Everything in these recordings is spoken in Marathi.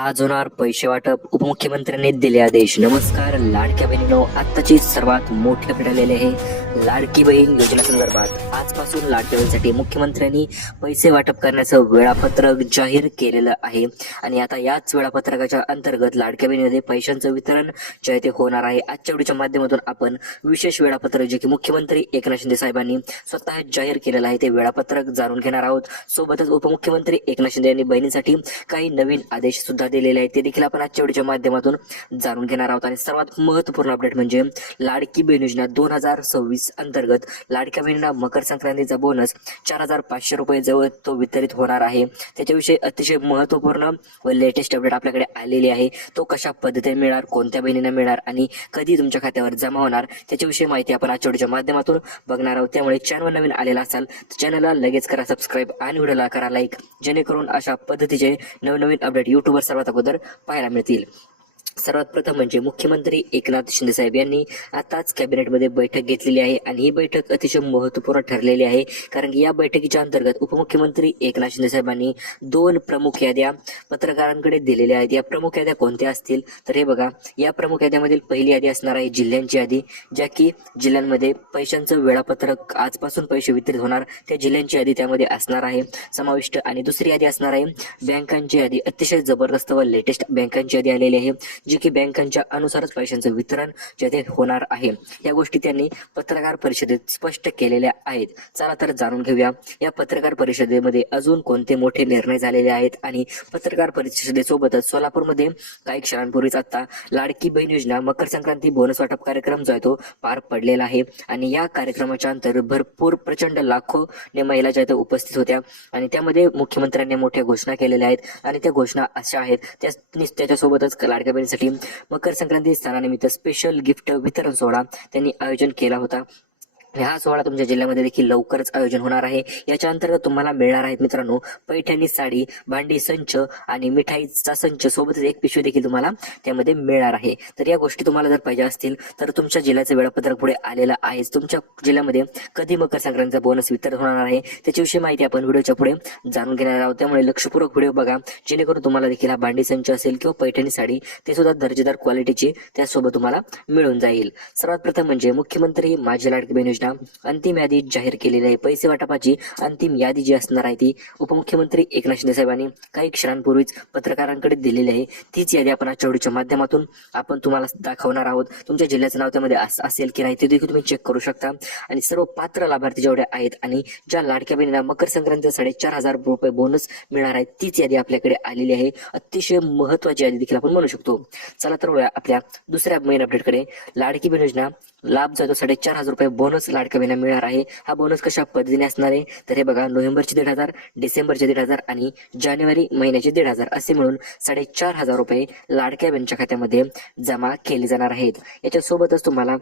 आज होणार पैसे वाटप, उपमुख्यमंत्र्यांनी दिले आदेश. नमस्कार लाडक्या बहिणींनो, आत्ताची सर्वात मोठी अपडेट आलेली आहे लाडकी बहीण योजना संदर्भात. आजपासून लाडक्या बहिणीसाठी मुख्यमंत्र्यांनी पैसे वाटप करण्याचं वेळापत्रक जाहीर केलेलं आहे आणि आता याच वेळापत्रकाच्या अंतर्गत लाडक्या बहिणीमध्ये पैशांचं वितरण जे आहे ते होणार आहे. आजच्या व्हिडिओच्या माध्यमातून आपण विशेष वेळापत्रक जे की मुख्यमंत्री एकनाथ शिंदे साहेबांनी स्वतः जाहीर केलेलं आहे ते वेळापत्रक जाणून घेणार आहोत. सोबतच उपमुख्यमंत्री एकनाथ शिंदे यांनी बहिणींसाठी काही नवीन आदेश सुद्धा दिलेले आहेत ते देखील आपण आजच्या व्हिडिओच्या माध्यमातून जाणून घेणार आहोत. आणि सर्वात महत्त्वपूर्ण अपडेट म्हणजे लाडकी बहीण योजना 2026 अंतर्गत लाडक्या बहिणींना मकर संक्रांतीचा बोनस 4,500 रुपये जवळ तो वितरित होणार आहे. त्याच्याविषयी अतिशय महत्त्वपूर्ण व लेटेस्ट अपडेट आपल्याकडे आलेली आहे. तो कशा पद्धतीने मिळणार, कोणत्या बहिणींना मिळणार आणि कधी तुमच्या खात्यावर जमा होणार त्याच्याविषयी माहिती आपण आजच्या व्हिडिओच्या माध्यमातून बघणार आहोत. त्यामुळे चॅनल नवीन आलेला असाल तर चॅनलला लगेच करा सबस्क्राईब आणि व्हिडिओला करा लाईक, जेणेकरून अशा पद्धतीचे नवनवीन अपडेट युट्यूबवर सर्वात अगोदर पाहायला मिळतील. सर्वात प्रथम म्हणजे मुख्यमंत्री एकनाथ शिंदे साहेब यांनी आताच कॅबिनेटमध्ये बैठक घेतलेली आहे आणि ही बैठक अतिशय महत्त्वपूर्ण ठरलेली आहे. कारण की या बैठकीच्या अंतर्गत उपमुख्यमंत्री एकनाथ शिंदे साहेबांनी 2 प्रमुख याद्या पत्रकारांकडे दिलेल्या आहेत. या प्रमुख याद्या कोणत्या असतील तर हे बघा, या प्रमुख याद्यामधील पहिली यादी असणार आहे जिल्ह्यांची यादी, ज्या की जिल्ह्यांमध्ये पैशांचं वेळापत्रक आजपासून पैसे वितरित होणार त्या जिल्ह्यांची यादी त्यामध्ये असणार आहे समाविष्ट. आणि दुसरी यादी असणार आहे बँकांची यादी. अतिशय जबरदस्त व लेटेस्ट बँकांची यादी आलेली आहे जी की बँकांच्या अनुसारच पैशांचं वितरण जे ते होणार आहे. या गोष्टी त्यांनी पत्रकार परिषदेत स्पष्ट केलेल्या आहेत. चला तर जाणून घेऊया या पत्रकार परिषदेमध्ये अजून कोणते मोठे निर्णय झालेले आहेत. आणि पत्रकार परिषदेसोबतच सोलापूरमध्ये काही क्षणांपूर्वीच आता लाडकी बहीण योजना मकर संक्रांती बोनस वाटप कार्यक्रम जो आहे तो पार पडलेला आहे. आणि या कार्यक्रमाच्या अंतर्गत भरपूर प्रचंड लाखो महिला ज्या उपस्थित होत्या आणि त्यामध्ये मुख्यमंत्र्यांनी मोठ्या घोषणा केलेल्या आहेत. आणि त्या घोषणा अशा आहेत त्याच्यासोबतच लाडक्या बहिणीसाठी मकर संक्रांती सणानिमित्त स्पेशल गिफ्ट वितरण सोहळा त्यांनी आयोजन केला होता. हा सोहळा तुमच्या जिल्ह्यामध्ये देखील लवकरच आयोजन होणार आहे. याच्या अंतर्गत तुम्हाला मिळणार आहेत मित्रांनो पैठणी साडी, भांडी संच आणि मिठाईचा संच, सोबतच एक पिशवी देखील तुम्हाला त्यामध्ये मिळणार आहे. तर या गोष्टी तुम्हाला जर पाहिजे असतील तर तुमच्या जिल्ह्याचं वेळापत्रक पुढे आलेलं आहे. तुमच्या जिल्ह्यामध्ये कधी मकर संक्रांतीचा बोनस वितरण होणार आहे त्याच्याविषयी माहिती आपण व्हिडिओच्या पुढे जाणून घेणार आहोत. त्यामुळे लक्षपूर्वक व्हिडिओ बघा, जेणेकरून तुम्हाला देखील हा भांडी संच असेल किंवा पैठणी साडी ते सुद्धा दर्जेदार क्वालिटीची त्यासोबत तुम्हाला मिळून जाईल. सर्वात प्रथम म्हणजे मुख्यमंत्री माझी लाडकी बहीण अंतिम यादी जाहीर केलेली आहे. पैसे वाटपाची अंतिम यादी जी असणार आहे ती उपमुख्यमंत्री एकनाथ शिंदे साहेबांनी काही क्षणांपूर्वीच पत्रकारांकडे दिलेली आहे. तीच यादी आपण आजच्या व्हिडिओच्या माध्यमातून आपण तुम्हाला दाखवणार आहोत. तुमच्या जिल्ह्याचं नाव त्यामध्ये असेल की नाही ते देखील तुम्ही चेक करू शकता. आणि सर्व पात्र लाभार्थी जेवढे आहेत आणि ज्या लाडक्या बहिणींना मकर संक्रांतीचा 4,500 रुपये बोनस मिळणार आहे तीच यादी आपल्याकडे आलेली आहे. अतिशय महत्वाची यादी देखील आपण म्हणू शकतो. चला तर आपल्या दुसऱ्या मेन अपडेटकडे. लाडकी बहीण योजना लाभ जातो 4,500 रुपये बोनस लाडक्या बहिणींना मिळणार आहे. हा बोनस कशा पद्धतीने असणार आहे तर हे बघा, नोव्हेंबरचे 1,500, डिसेंबरचे 1,500 आणि जानेवारी महिन्याचे 1,500 असे मिळून 4,500 रुपये लाडक्या बहिणीच्या खात्यामध्ये जमा केले जाणार आहेत. याच्यासोबतच तुम्हाला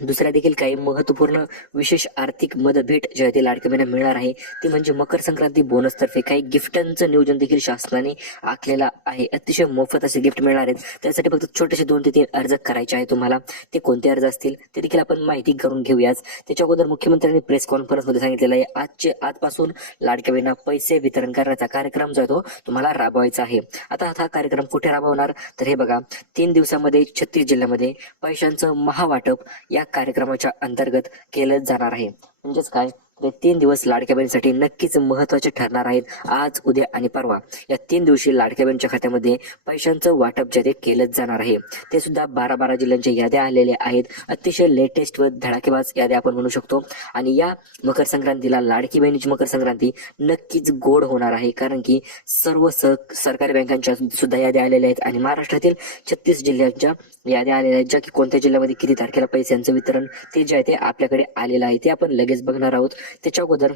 दुसऱ्या देखील काही महत्त्वपूर्ण विशेष आर्थिक मदत भेट जी आहे ती लाडक्या बहिणींना मिळणार आहे. ती म्हणजे मकर संक्रांती बोनस तर्फे काही गिफ्टांचं नियोजन देखील शासनाने आखलेलं आहे. अतिशय मोफत असे गिफ्ट मिळणार आहेत. त्यासाठी फक्त छोटेसे 2 ते 3 अर्ज करायचे आहे तुम्हाला. ते कोणते अर्ज असतील ते देखील आपण माहिती करून घेऊयाच. त्याच्या अगोदर मुख्यमंत्र्यांनी प्रेस कॉन्फरन्समध्ये सांगितलेलं आहे आजपासून लाडक्या बहिणींना पैसे वितरण करण्याचा कार्यक्रम जो आहे तो तुम्हाला राबवायचा आहे. आता हा कार्यक्रम कुठे राबवणार तर हे बघा, 3 दिवसामध्ये 36 जिल्ह्यामध्ये पैशांचं महावाटप या कार्यक्रमाच्या अंतर्गत केलं जाणार आहे. म्हणजेच काय, 3 दिवस लाडक्या बहिणीसाठी नक्कीच महत्वाचे ठरणार आहेत. आज, उद्या आणि परवा या 3 दिवशी लाडक्या बहिणीच्या खात्यामध्ये पैशांचं वाटप जे केलंच जाणार आहे. ते सुद्धा 12 जिल्ह्यांच्या याद्या आलेल्या आहेत. अतिशय लेटेस्ट व धडाकेबाज याद्या आपण म्हणू शकतो. आणि या मकर संक्रांतीला लाडकी बहिणीची मकर संक्रांती नक्कीच गोड होणार आहे. कारण की सर्व सरकारी बँकांच्या सुद्धा याद्या आलेल्या आहेत आणि महाराष्ट्रातील 36 जिल्ह्यांच्या याद्या आलेल्या आहेत, ज्या की कोणत्या जिल्ह्यामध्ये किती तारखेला पैशांचं वितरण ते जे आहे ते आपल्याकडे आलेलं आहे. ते आपण लगेच बघणार आहोत. त्याच्या अगोदर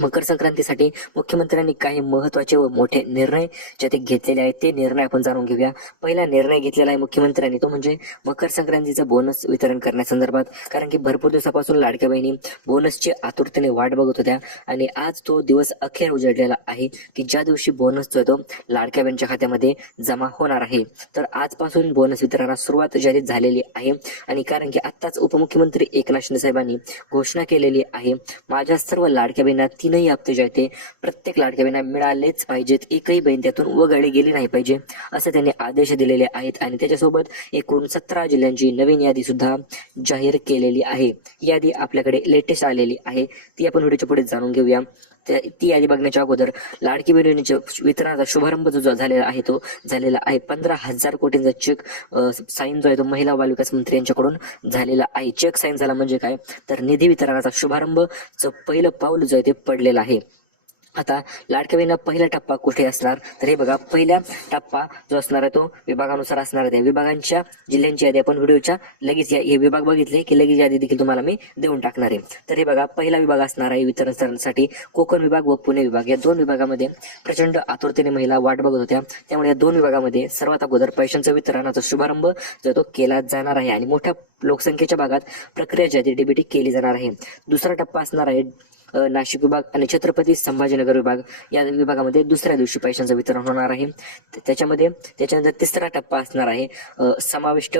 मकर संक्रांतीसाठी मुख्यमंत्र्यांनी काही महत्वाचे व मोठे निर्णय जे ते घेतलेले आहेत ते निर्णय आपण जाणून घेऊया. पहिला निर्णय घेतलेला आहे मुख्यमंत्र्यांनी, तो म्हणजे मकर संक्रांतीचं बोनस वितरण करण्यासंदर्भात. कारण की भरपूर दिवसापासून लाडक्या बहिणी बोनसची आतुरतेने वाट बघत होत्या आणि आज तो दिवस अखेर उजडलेला आहे की ज्या दिवशी बोनस जो तो लाडक्या बहिणीच्या खात्यामध्ये जमा होणार आहे. तर आजपासून बोनस वितरणास सुरुवात जाहीर झालेली आहे. आणि कारण की आत्ताच उपमुख्यमंत्री एकनाथ शिंदे साहेबांनी घोषणा केलेली आहे, माझ्या सर्व लाडक्या बहिणींना बहिणींना तीनही हप्ते जे आहेत ते प्रत्येक लाडक्या बहिणींना मिळालेच पाहिजेत, एकही बहीण त्यातून वगळली गेली नाही पाहिजे असं त्यांनी आदेश दिलेले आहेत. आणि त्याच्यासोबत एकूण 17 जिल्ह्यांची नवीन यादी सुद्धा जाहीर केलेली आहे. यादी आपल्याकडे लेटेस्ट आलेली आहे, ती आपण व्हिडिओच्या पुढे जाणून घेऊया. ती यादी बघण्याच्या अगोदर लाडकी बहिणीच्या वितरणाचा शुभारंभ जो झालेला आहे तो झालेला आहे. 15,000 कोटींचा चेक साईन जो आहे तो महिला व बालविकास मंत्री यांच्याकडून झालेला आहे. चेक साईन झाला म्हणजे काय, तर निधी वितरणाचा शुभारंभचं पहिलं पाऊल जो आहे ते पडलेलं आहे. आता लाडक्या बहिणींना पहिला टप्पा कुठे असणार, तर हे बघा, पहिला टप्पा जो असणार आहे तो विभागानुसार असणार आहे. विभागांच्या जिल्ह्यांची यादी आपण व्हिडिओच्या लगेच हे विभाग बघितले की लगेच यादी देखील तुम्हाला मी देऊन टाकणार आहे. तर हे बघा, पहिला विभाग असणार आहे वितरणासाठी कोकण विभाग व पुणे विभाग. या दोन विभागामध्ये प्रचंड आतुरतेने महिला वाट बघत होत्या, त्यामुळे या दोन विभागामध्ये सर्वात अगोदर पैशांचं वितरणाचा शुभारंभ जो तो केला जाणार आहे आणि मोठ्या लोकसंख्येच्या भागात प्रक्रिया जी आहे ती डीबीटी केली जाणार आहे. दुसरा टप्पा असणार आहे नाशिक विभाग आणि छत्रपती संभाजीनगर विभाग. या विभागामध्ये दुसऱ्या दिवशी पैशांचं वितरण होणार आहे. त्याच्यानंतर तिसरा टप्पा असणार आहे समाविष्ट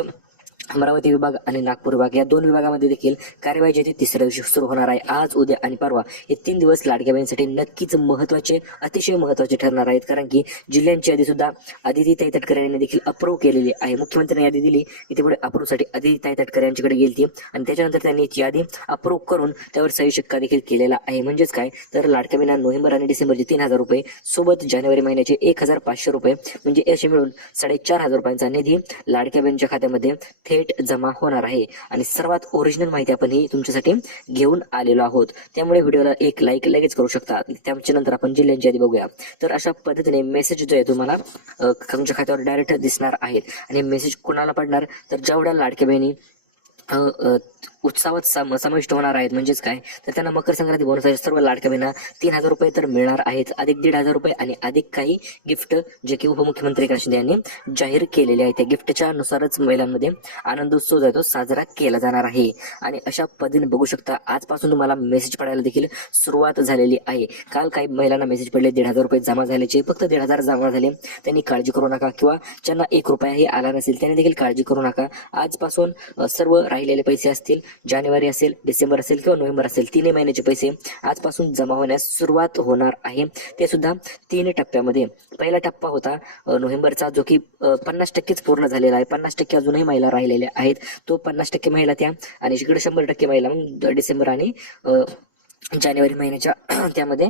अमरावती विभाग आणि नागपूर विभाग. या दोन विभागामध्ये देखील कार्यवाही जी तिसऱ्या दिवशी सुरू होणार आहे. आज, उद्या आणि परवा हे 3 दिवस लाडक्या बहिणींसाठी नक्कीच महत्त्वाचे, अतिशय महत्त्वाचे ठरणार आहेत, कारण की जिल्ह्यांची यादी सुद्धा आदिती ताई तटकरे यांनी देखील अप्रूव्ह केलेली आहे. मुख्यमंत्र्यांनी यादी दिली की ते पुढे अप्रूव्हसाठी आदिती ताई तटकरे यांच्याकडे गेली आणि त्याच्यानंतर त्यांनी यादी अप्रूव्ह करून त्यावर सही शिक्का देखील केलेला आहे. म्हणजेच काय, तर लाडक्या बहिणींना नोव्हेंबर आणि डिसेंबरचे 3,000 रुपये सोबत जानेवारी महिन्याचे 1,500 रुपये म्हणजे असे मिळून 4,500 रुपयांचा निधी लाडक्या बहिणींच्या खात्यामध्ये थेट जमा होणार आहे. आणि सर्वात ओरिजिनल माहिती आपण ही तुमच्यासाठी घेऊन आलेलो आहोत, त्यामुळे व्हिडिओला एक लाईक लगेच करू शकता. त्याच्यानंतर आपण जिल्ह्यांची यादी बघूया. तर अशा पद्धतीने मेसेज जो आहे तुम्हाला तुमच्या खात्यावर डायरेक्ट दिसणार आहेत. आणि मेसेज कोणाला पडणार, तर जेवढ्या लाडक्या बहिणी उत्साहात समाविष्ट होणार आहेत, म्हणजेच काय, तर त्यांना मकर संक्रांती बोनसच्या सर्व लाडक्या बहिणींना 3,000 रुपये तर मिळणार आहेत, अधिक 1,500 रुपये आणि अधिक काही गिफ्ट जे की उपमुख्यमंत्री एकनाथ शिंदे यांनी जाहीर केलेले आहे. त्या गिफ्टच्या नुसारच महिलांमध्ये आनंदोत्सव जो आहे तो साजरा केला जाणार आहे. आणि अशा पद्धतीने बघू शकता, आजपासून तुम्हाला मेसेज पडायला देखील सुरुवात झालेली आहे. काल काही महिलांना मेसेज पडले 1,500 रुपये जमा झाल्याचे, फक्त 1,500 जमा झाले, त्यांनी काळजी करू नका, किंवा ज्यांना 1 रुपयाही आला नसेल त्यांनी देखील काळजी करू नका. आजपासून सर्व राहिलेले पैसे असतील, जानेवारी असेल, डिसेंबर असेल किंवा नोव्हेंबर असेल, 3 महिन्याचे पैसे आजपासून जमा होण्यास सुरुवात होणार आहे. ते सुद्धा 3 टप्प्यामध्ये. पहिला टप्पा होता नोव्हेंबरचा, जो की 50% पूर्ण झालेला आहे. 50% अजूनही महिला राहिलेल्या आहेत, तो 50% महिला त्या, आणि इकडे 100% महिला डिसेंबर आणि जानेवारी महिन्याच्या त्यामध्ये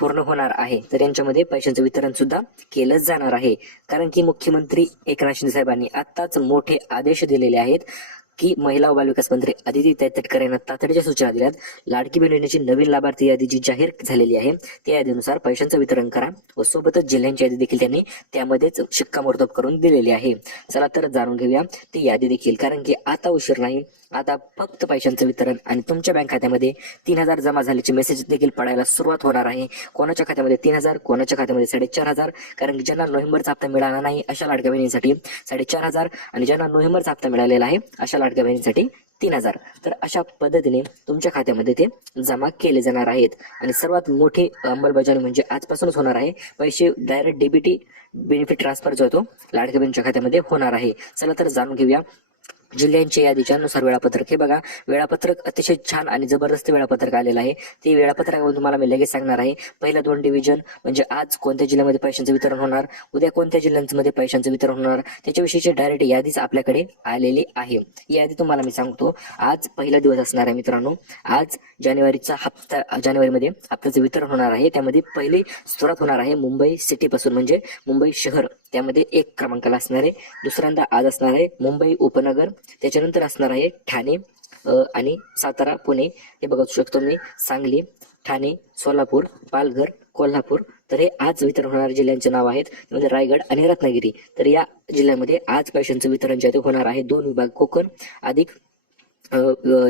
पूर्ण होणार आहे. तर यांच्यामध्ये पैशांचं वितरण सुद्धा केलं जाणार आहे, कारण की मुख्यमंत्री एकनाथ शिंदे साहेबांनी आत्ताच मोठे आदेश दिलेले आहेत की महिला व बालविकास मंत्री आदिती ताई तटकरे यांना तातडीच्या सूचना दिल्यात. लाडकी बहीण योजनेची नवीन लाभार्थी यादी जी जाहीर झालेली आहे त्या यादीनुसार पैशांचं वितरण करा व सोबतच जिल्ह्यांची यादी देखील त्यांनी त्यामध्येच शिक्कामोर्तब करून दिलेली आहे. चला तर जाणून घेऊया ती यादी देखील, कारण की आता उशीर नाही. आता फक्त पैशांचं वितरण आणि तुमच्या बँक खात्यामध्ये 3,000 जमा झाल्याचे मेसेज देखील पडायला सुरुवात होणार आहे. कोणाच्या खात्यामध्ये 3,000, कोणाच्या खात्यामध्ये 4,500, कारण की ज्यांना नोव्हेंबरचा हप्ता मिळाला नाही अशा लाडक्या बहिणींसाठी 4,500 आणि ज्यांना नोव्हेंबरचा हप्ता मिळालेला आहे अशा लाडक्या बहिणींसाठी 3,000. तर अशा पद्धतीने तुमच्या खात्यामध्ये ते जमा केले जाणार आहेत. आणि सर्वात मोठी अंमलबजावणी म्हणजे आजपासूनच होणार आहे. पैसे डायरेक्ट डीबीटी बेनिफिट ट्रान्सफर जो होतो लाडक्या बहिणींच्या खात्यामध्ये होणार आहे. चला तर जाणून घेऊया जिल्ह्यांच्या यादीच्या नुसार वेळापत्रक. हे बघा, वेळापत्रक अतिशय छान आणि जबरदस्त वेळापत्रक आलेलं आहे. ते वेळापत्रकावर तुम्हाला मी लगेच सांगणार आहे. पहिल्या 2 डिव्हिजन म्हणजे आज कोणत्या जिल्ह्यामध्ये पैशांचं वितरण होणार, उद्या कोणत्या जिल्ह्यांमध्ये पैशांचं वितरण होणार, त्याच्याविषयीची डायरेक्ट यादीच आपल्याकडे आलेली आहे. ही यादी तुम्हाला मी सांगतो. आज पहिला दिवस असणार आहे मित्रांनो. आज जानेवारीमध्ये हप्त्याचं वितरण होणार आहे. त्यामध्ये पहिली सुरुवात होणार आहे मुंबई सिटी पासून, म्हणजे मुंबई शहर त्यामध्ये 1 क्रमांकाला असणार आहे. दुसऱ्यांदा आज असणार आहे मुंबई उपनगर, त्याच्यानंतर असणार आहे ठाणे आणि सातारा, पुणे, हे बघू शकतो मी, सांगली, ठाणे, सोलापूर, पालघर, कोल्हापूर. तर हे आज वितरण होणारे जिल्ह्यांचे नाव आहेत. त्यामध्ये रायगड आणि रत्नागिरी. तर या जिल्ह्यामध्ये आज पैशांचं वितरण जे होणार आहे. 2 विभाग कोकण अधिक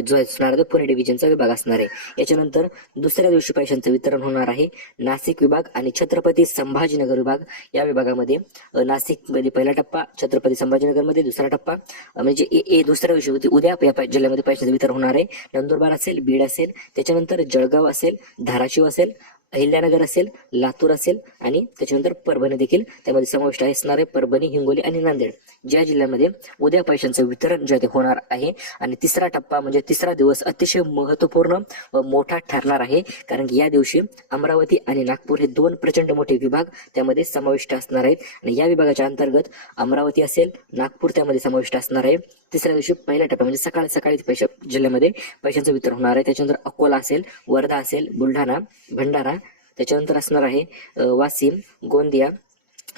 जो असणार आहे पुणे डिव्हिजनचा विभाग असणार आहे. याच्यानंतर दुसऱ्या दिवशी पैशांचं वितरण होणार आहे नाशिक विभाग आणि छत्रपती संभाजीनगर विभाग. या विभागामध्ये नाशिकमध्ये पहिला टप्पा, छत्रपती संभाजीनगरमध्ये दुसरा टप्पा, म्हणजे दुसऱ्या दिवशी उद्या या जिल्ह्यामध्ये पैशांचं वितरण होणार आहे. नंदुरबार असेल, बीड असेल, त्याच्यानंतर जळगाव असेल, धाराशिव असेल, अहिल्यानगर असेल, लातूर असेल आणि त्याच्यानंतर परभणी देखील त्यामध्ये समाविष्ट असणार आहे. परभणी, हिंगोली आणि नांदेड ज्या जिल्ह्यामध्ये उद्या पैशांचं वितरण जे ते होणार आहे. आणि तिसरा टप्पा म्हणजे तिसरा दिवस अतिशय महत्वपूर्ण व मोठा ठरणार आहे, कारण की या दिवशी अमरावती आणि नागपूर हे दोन प्रचंड मोठे विभाग त्यामध्ये समाविष्ट असणार आहेत. आणि या विभागाच्या अंतर्गत अमरावती असेल, नागपूर त्यामध्ये समाविष्ट असणार आहे. तिसऱ्या दिवशी पहिला टप्पा म्हणजे सकाळी सकाळीच जिल्ह्यामध्ये पैशांचं वितरण होणार आहे. त्याच्यानंतर अकोला असेल, वर्धा असेल, बुलढाणा, भंडारा, त्याच्यानंतर असणार आहे वाशिम, गोंदिया,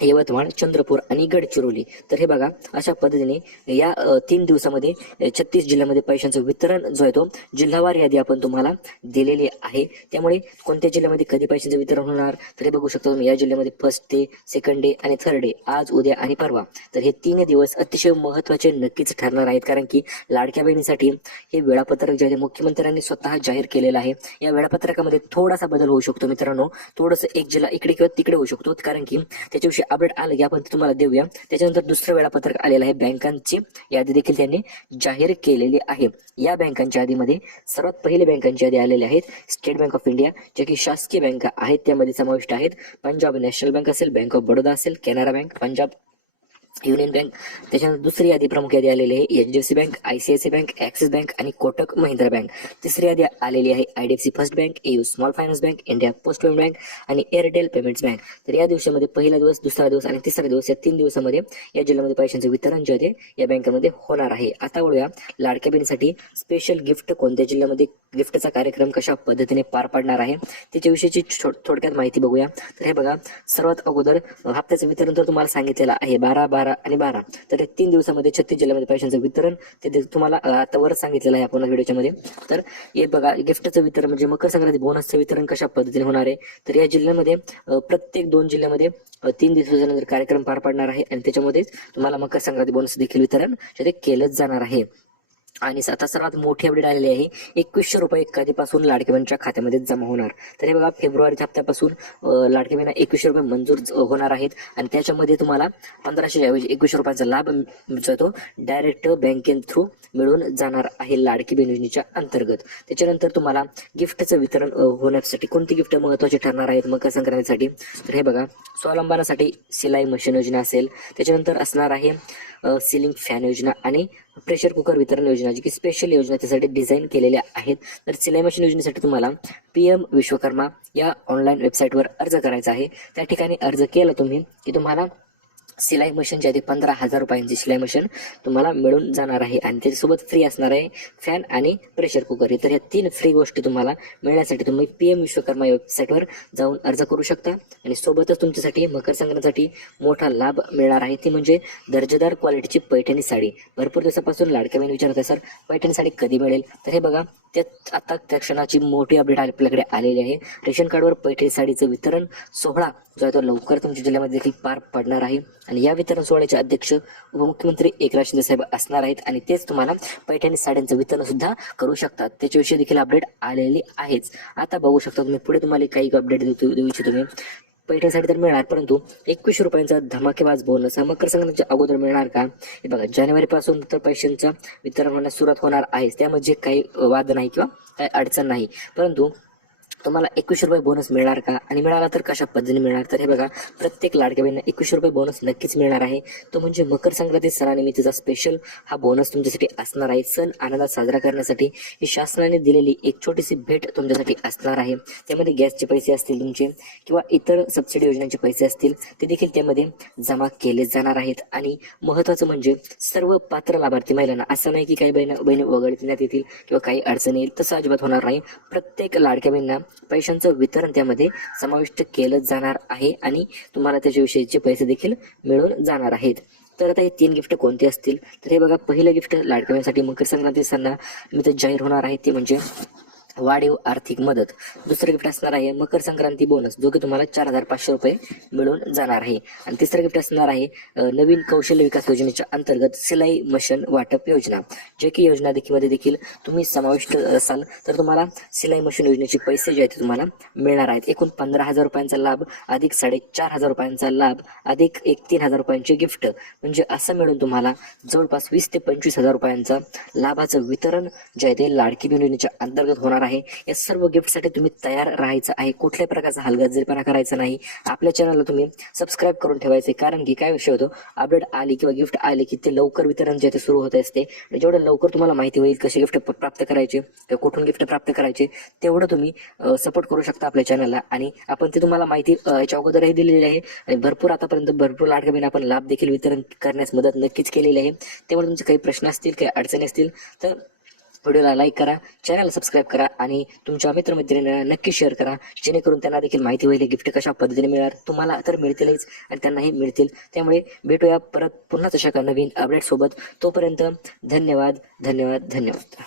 यवतमाळ, चंद्रपूर आणि गडचिरोली. तर हे बघा अशा पद्धतीने या 3 दिवसामध्ये 36 जिल्ह्यामध्ये पैशांचं वितरण जो आहे तो जिल्हावार यादी आपण तुम्हाला दिलेली आहे. त्यामुळे कोणत्या जिल्ह्यामध्ये कधी पैशांचं वितरण होणार तर हे बघू शकता तुम्ही. या जिल्ह्यामध्ये फर्स्ट डे, सेकंड डे आणि थर्ड डे, आज, उद्या आणि परवा. तर हे 3 दिवस अतिशय महत्त्वाचे नक्कीच ठरणार आहेत, कारण की लाडक्या बहिणीसाठी हे वेळापत्रक जे आहे मुख्यमंत्र्यांनी स्वतः जाहीर केलेलं आहे. या वेळापत्रकामध्ये थोडासा बदल होऊ शकतो मित्रांनो, थोडंसं एक जिल्हा इकडे किंवा तिकडे होऊ शकतो, कारण की त्याच्याविषयी अपडेट आलं की आपण ते तुम्हाला देऊया. त्याच्यानंतर दुसरं वेळापत्रक आलेलं आहे. बँकांची यादी देखील त्यांनी जाहीर केलेली आहे. या बँकांच्या यादीमध्ये सर्वात पहिले बँकांची यादी आलेली आहेत. स्टेट बँक ऑफ इंडिया, ज्या की शासकीय बँका आहेत त्यामध्ये समाविष्ट आहेत. पंजाब नॅशनल बँक असेल, बँक ऑफ बडोदा असेल, Canara bank, Punjab union bank. त्याच्यानंतर दुसरी यादी प्रमुख यादी आलेली आहे HDFC bank, ICICI bank, axis bank आणि कोटक महिंद्रा बँक. तिसरी यादी आलेली आहे IDFC first bank, AU small finance bank, India post payment bank आणि एअरटेल पेमेंट्स बँक. तर या दिवसामध्ये पहिला दिवस, दुसरा दिवस आणि तिसरा दिवस या 3 दिवसामध्ये या जिल्ह्यामध्ये पैशांचं वितरण जे आहे या बँकेमध्ये होणार आहे. आता वळूया लाडक्या बहिणीसाठी स्पेशल गिफ्ट कोणत्या जिल्ह्यामध्ये गिफ्टचा कार्यक्रम कशा पद्धतीने पार पडणार आहे त्याच्याविषयीची थोडक्यात माहिती बघूया. तर हे बघा, सर्वात अगोदर हप्त्याचं वितरण तर तुम्हाला सांगितलेलं आहे 12, 12 आणि 12. तर हे 3 दिवसामध्ये 36 जिल्ह्यामध्ये पैशांचं वितरण ते तुम्हाला आता वर सांगितलेलं आहे आपण व्हिडिओच्या मध्ये. तर हे बघा, गिफ्टचं वितरण म्हणजे मकर संक्रांती बोनसचं वितरण कशा पद्धतीने होणार आहे. तर या जिल्ह्यामध्ये प्रत्येक 2 जिल्ह्यामध्ये 3 दिवसानंतर कार्यक्रम पार पडणार आहे आणि त्याच्यामध्येच तुम्हाला मकर संक्रांती बोनस देखील वितरण ते केलंच जाणार आहे. आणि आता सर्वात मोठी अपडेट आलेली आहे, 2100 रुपये कधीपासून लाडक्या बहिणीच्या खात्यामध्ये जमा होणार. तर हे बघा, फेब्रुवारीच्या हप्त्यापासून लाडक्या बहिणींना 2100 रुपये मंजूर होणार आहेत आणि त्याच्यामध्ये तुम्हाला 1500 ऐवजी 2100 रुपयांचा लाभ जो तो डायरेक्ट बँकेन थ्रू मिळून जाणार आहे लाडकी बहीण योजनेच्या अंतर्गत. त्याच्यानंतर तुम्हाला गिफ्टचं वितरण होण्यासाठी कोणती गिफ्ट महत्त्वाची ठरणार आहेत मकर संक्रांतीसाठी. तर हे बघा, स्वावलंबनासाठी सिलाई मशीन योजना असेल, त्याच्यानंतर असणार आहे सिलिंग फॅन योजना आणि प्रेशर कुकर वितरण योजना, जी की स्पेशल योजना त्यासाठी डिझाईन केलेल्या आहेत. तर सिलाई मशीन योजनेसाठी तुम्हाला PM विश्वकर्मा या ऑनलाईन वेबसाईटवर अर्ज करायचा आहे. त्या ठिकाणी अर्ज केला तुम्ही की तुम्हाला सिलाई मशीन जी आहे 15,000 रुपयांची सिलाई मशीन तुम्हाला मिळून जाणार आहे आणि त्याच्यासोबत फ्री असणार आहे फॅन आणि प्रेशर कुकर. तर या 3 फ्री गोष्टी तुम्हाला मिळण्यासाठी तुम्ही PM विश्वकर्मा वेबसाईटवर जाऊन अर्ज करू शकता. आणि सोबतच तुमच्यासाठी मकर संक्रांतीसाठी मोठा लाभ मिळणार आहे, ती म्हणजे दर्जेदार क्वालिटीची पैठणी साडी. भरपूर दिवसापासून लाडक्या बहिणी विचारत आहे, सर पैठणी साडी कधी मिळेल. तर हे बघा, त्यात आता त्या क्षणाची मोठी अपडेट आपल्याकडे आलेली आहे. रेशन कार्डवर पैठणी साडीचं वितरण सोहळा जो आहे तो लवकर तुमच्या जिल्ह्यामध्ये देखील पार पडणार आहे आणि या वितरण सोहळ्याचे अध्यक्ष उपमुख्यमंत्री एकनाथ शिंदे साहेब असणार आहेत आणि तेच तुम्हाला पैठणी साड्यांचं वितरण सुद्धा करू शकतात. त्याच्याविषयी देखील अपडेट आलेली आहेच. आता बघू शकता तुम्ही, पुढे तुम्हाला काही अपडेट देऊ इच्छितो मी. पैठणीसाठी तर मिळणार, परंतु 2100 रुपयांचा धमाकेबाज बोनस हा मकर संक्रांतीच्या अगोदर मिळणार का. हे बघा, जानेवारीपासून तर पैशांचं वितरण होण्यास सुरुवात होणार आहे, त्यामध्ये काही वाद नाही किंवा काही अडचण नाही. परंतु तुम्हाला 2100 रुपये बोनस मिळणार का आणि मिळाला तर कशा पद्धतीने मिळणार. तर हे बघा, प्रत्येक लाडक्या बहिणींना 2100 रुपये बोनस नक्कीच मिळणार आहे. तो म्हणजे मकर संक्रांती सणानिमित्तचा स्पेशल हा बोनस तुमच्यासाठी असणार आहे. सण आनंदात साजरा करण्यासाठी ही शासनाने दिलेली एक छोटीशी भेट तुमच्यासाठी असणार आहे. त्यामध्ये गॅसचे पैसे असतील तुमचे किंवा इतर सबसिडी योजनांचे पैसे असतील ते देखील त्यामध्ये जमा केले जाणार आहेत. आणि महत्त्वाचं म्हणजे सर्व पात्र लाभार्थी महिलांना, असं नाही की काही बहिणी वगळण्यात येतील किंवा काही अडचणी येईल, तसं अजिबात होणार नाही. प्रत्येक लाडक्या बहिणींना पैशांचं वितरण त्यामध्ये समाविष्ट केलं जाणार आहे आणि तुम्हाला त्याच्याविषयीचे पैसे देखील मिळून जाणार आहेत. तर आता हे 3 गिफ्ट कोणते असतील. तर हे बघा, पहिलं गिफ्ट लाडक्या बहिणीसाठी मकर संक्रांती सणानिमित्त जाहीर होणार आहे, ते म्हणजे वाढीव आर्थिक मदत. दुसरं गिफ्ट असणार आहे मकर संक्रांती बोनस, जो की तुम्हाला 4500 रुपये मिळून जाणार आहे. आणि तिसरं गिफ्ट असणार आहे नवीन कौशल्य विकास योजनेच्या अंतर्गत सिलाई मशीन वाटप योजना, जे की योजना मध्ये देखील तुम्ही समाविष्ट असाल तर तुम्हाला सिलाई मशीन योजनेचे पैसे जे आहेत तुम्हाला मिळणार आहेत. एकूण 15,000 रुपयांचा लाभ अधिक 4,500 रुपयांचा लाभ अधिक 3,000 रुपयांचे गिफ्ट, म्हणजे असं मिळून तुम्हाला जवळपास 20,000 ते 25,000 रुपयांचा लाभाचं वितरण जे आहे ते लाडकी बहीण योजनेच्या अंतर्गत होणार आहे. या सर्व गिफ्टसाठी तुम्ही तयार राहायचं आहे. कुठल्याही प्रकारचा हलगर्जीपणा करायचा नाही. आपल्या चॅनलला तुम्ही सबस्क्राईब करून ठेवायचे, कारण की काय विषय होतो, अपडेट आली किंवा गिफ्ट आले की ते लवकर वितरण जे ते सुरू होत असते. जेवढं लवकर तुम्हाला माहिती होईल कशी गिफ्ट प्राप्त करायचे किंवा कुठून गिफ्ट प्राप्त करायचे, तेवढं तुम्ही सपोर्ट करू शकता आपल्या चॅनलला. आणि आपण ते तुम्हाला माहिती याच्या अगोदरही दिलेली आहे आणि भरपूर आतापर्यंत भरपूर लाडक्या बहिणी आपण लाभ देखील वितरण करण्यास मदत नक्कीच केलेली आहे. त्यामुळे तुमचे काही प्रश्न असतील, काही अडचणी असतील तर व्हिडिओला लाईक करा, चॅनलला सबस्क्राईब करा आणि तुमच्या मित्रमैत्रिणींना नक्की शेअर करा, जेणेकरून त्यांना देखील माहिती होईल गिफ्ट कशा पद्धतीने मिळणार. तुम्हाला तर मिळतीलच आणि त्यांनाही मिळतील. त्यामुळे भेटूया परत पुन्हा तशा नवीन अपडेट सोबत. तोपर्यंत धन्यवाद धन्यवाद धन्यवाद.